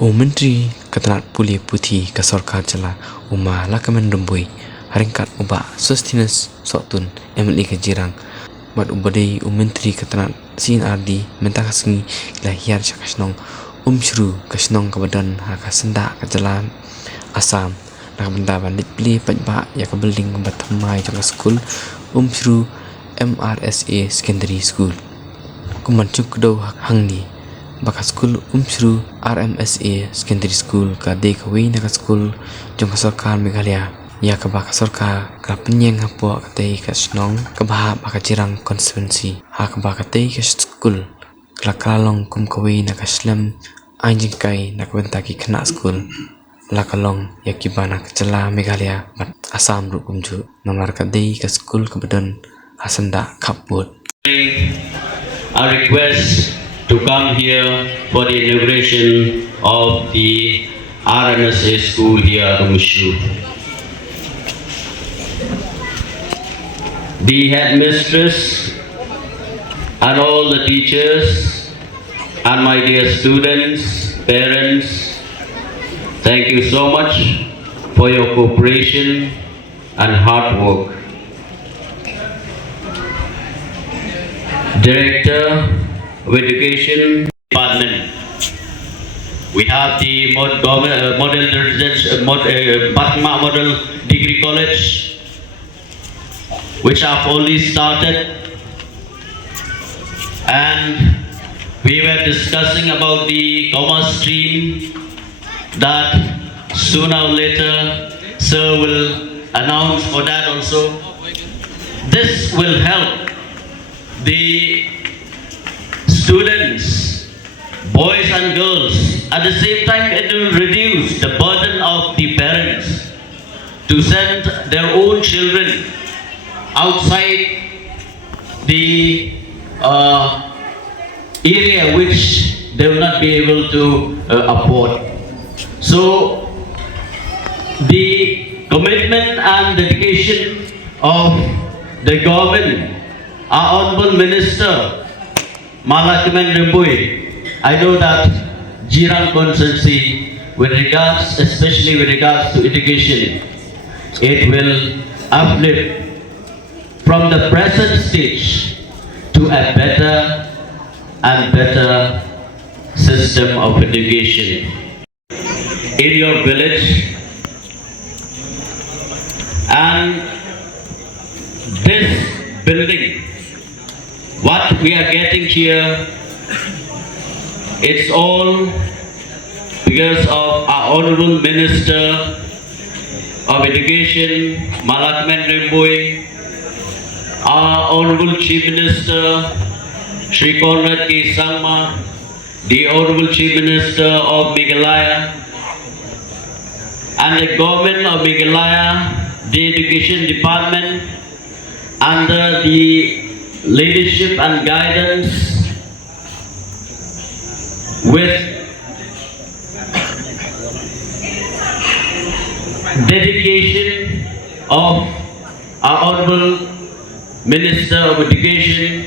Myntri tnat Pule Puthi ka Sarkar Jala Uma Lakaman Rumbui Haringkat Uba Sustenance Sotun MLA ka Jirang Mat Ubadei Myntri tnat CNRD Mentakasngi Lahiyar Chakasnong Umshru Kasnong Kabadan Haka Syndah ka Jala Assam Nakabanda Bandit Plie Pajba Yaka Building Batamai Jaka Skul Umshru MRSA Secondary School Kumanchuk Kdo Hangni Baka skul Umshru RMSA Secondary School ka Dekaway na ka skul jong ka Sarkar Meghalaya ya ka baka Sarkar ka penyeng hapo ka tei ka snong ka baha baka Jirang constituency ha ka baka tei ka skul klakalong kum kaway na ka slam anjing kai na ka bentaki kena skul lakalong ya ki bana ka Jala Meghalaya bat Assam Rupang namar ka dei ka skul ka badan hasanda kaput. I request to come here for the inauguration of the RMSA school here at Umshru. The headmistress and all the teachers and my dear students, parents, thank you so much for your cooperation and hard work. Director of Education Department. We have the Batma Model Degree College, which have only started, and we were discussing about the commerce stream that sooner or later Sir will announce for that also. This will help the students, boys and girls. At the same time, it will reduce the burden of the parents to send their own children outside the area which they will not be able to afford. So, the commitment and dedication of the government, our Honorable Minister Malakaman Rimbui, I know that Jirang constituency, with regards, especially with regards to education, it will uplift from the present stage to a better and better system of education in your village. And this building, what we are getting here, it's all because of our Honorable Minister of Education, Malakaman Rimbui, our Honorable Chief Minister, Shri Conrad K. Sangma, the Honorable Chief Minister of Meghalaya, and the Government of Meghalaya, the Education Department, under the leadership and guidance with dedication of our Honorable Minister of Education,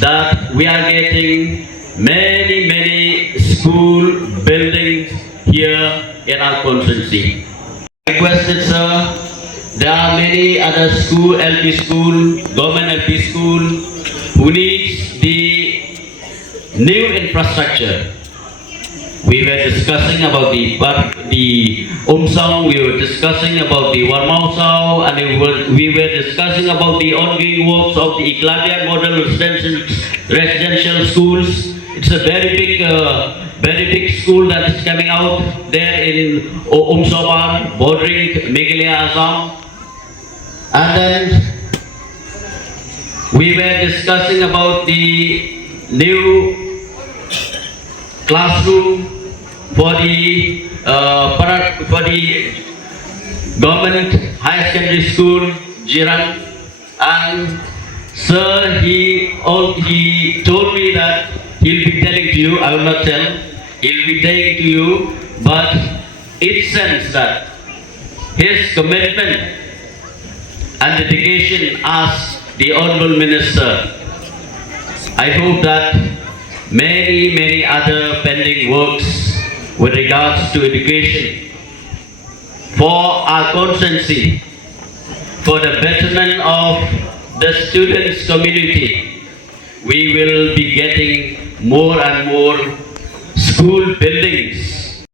that we are getting many school buildings here in our constituency. Requested, sir, there are many other school, LP school, government LP school, who needs the new infrastructure. We were discussing about the Umshru, we were discussing about the Warmausau, and we were discussing about the ongoing works of the Eclabian model residential schools. It's a very big school that is coming out there in Umshru, bordering Meghalaya, Assam. And then we were discussing about the new classroom for the government higher secondary school, Jirang. And sir, he told me that he'll be telling to you. I will not tell. He'll be telling to you, but it sends that his commitment and dedication as the Honorable Minister. I hope that many other pending works with regards to education, for our constancy, for the betterment of the students' community. We will be getting more and more school buildings.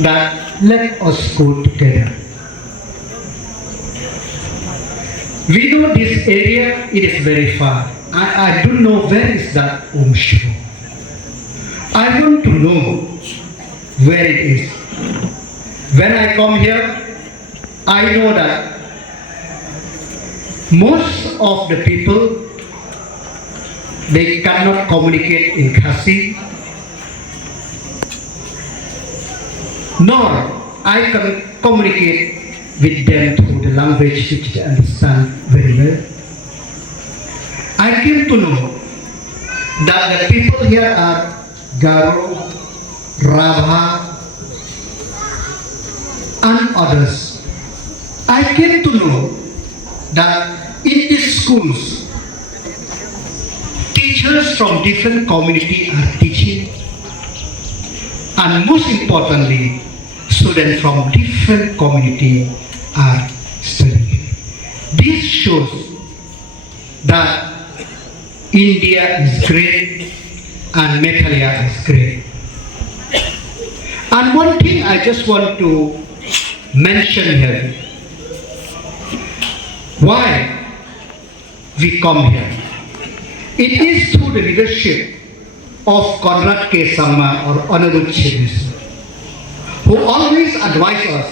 That let us go together. We know this area, it is very far. I don't know where is that Umshru. I want to know where it is. When I come here, I know that most of the people, they cannot communicate in Khasi, nor I can communicate with them through the language which they understand very well. I came to know that the people here are Garo, Rabha, and others. I came to know that in these schools, teachers from different communities are teaching, and most importantly, students from different communities are studying. This shows that India is great and Meghalaya is great. And one thing I just want to mention here, why we come here. It is through the leadership of Conrad K. Sama or Honorable Chief Minister, who always advise us,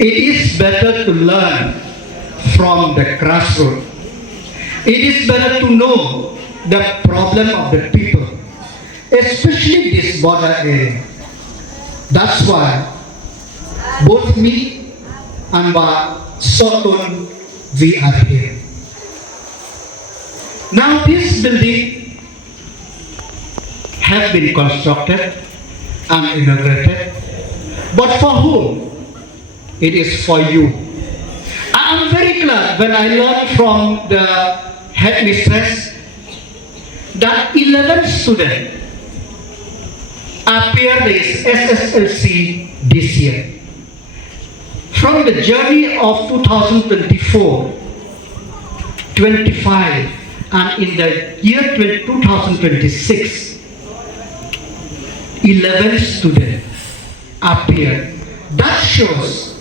it is better to learn from the grassroots. It is better to know the problem of the people, especially this border area. That's why both me and Sotun, we are here. Now this building has been constructed and inaugurated, but for whom? It is for you. I am very glad when I learned from the headmistress that 11 students appeared this SSLC this year. From the journey of 2024, 25, and in the year 2026, 11 students appeared. That shows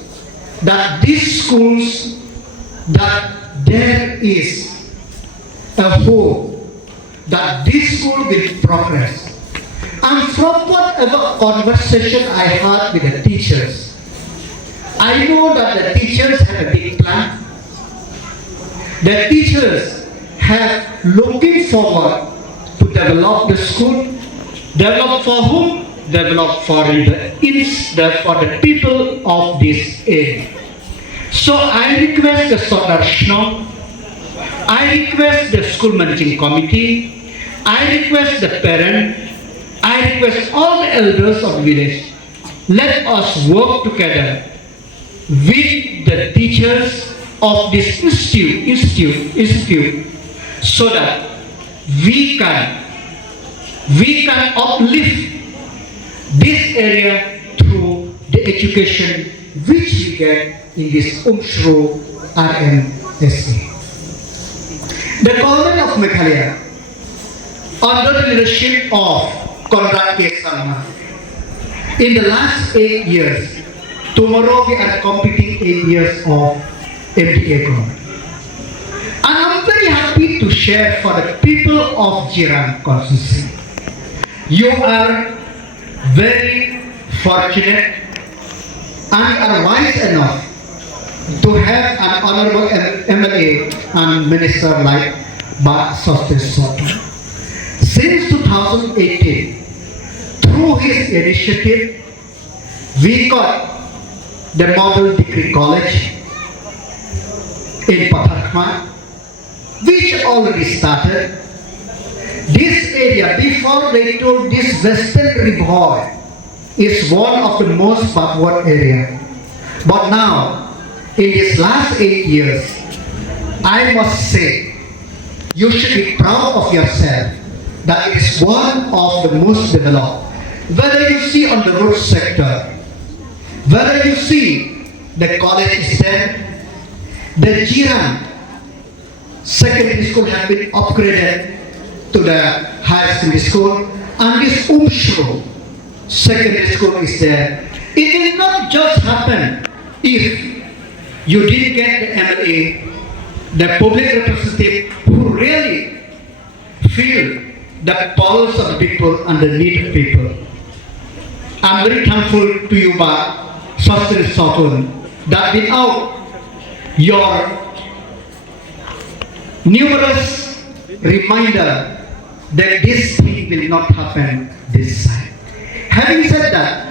that these schools, that there is a hope that this school will progress. And from whatever conversation I had with the teachers, I know that the teachers have a big plan. The teachers have looking forward to develop the school. Develop for whom? Develop for the people of this area. So I request the Sodarshno, I request the school managing committee, I request the parent, I request all the elders of the village, let us work together with the teachers of this institute so that we can uplift this area through the education which we get in this Umshru RMSA. The government of Meghalaya, under the leadership of Conrad K. Sama, in the last 8 years, tomorrow we are completing 8 years of MLA government. And I'm very happy to share for the people of Jirang constituency. You are very fortunate and are wise enough to have an honorable MLA and minister like Sostin Soto. Since 2018, through his initiative, we got the Model Degree College in Pathakma, which already started. This area, before they told this Western Riboy, is one of the most backward area. But now, in these last 8 years, I must say, you should be proud of yourself that it is one of the most developed. whether you see on the road sector, whether you see the college is there, the Jiran secondary school has been upgraded to the higher secondary school, and this Umshru secondary school is there. It will not just happen if you didn't get the MLA, the public representative who really feel the pulse of the people and the need of people. I'm very thankful to you, Swastika Sotun, that without your numerous reminder that this thing will not happen this time. Having said that,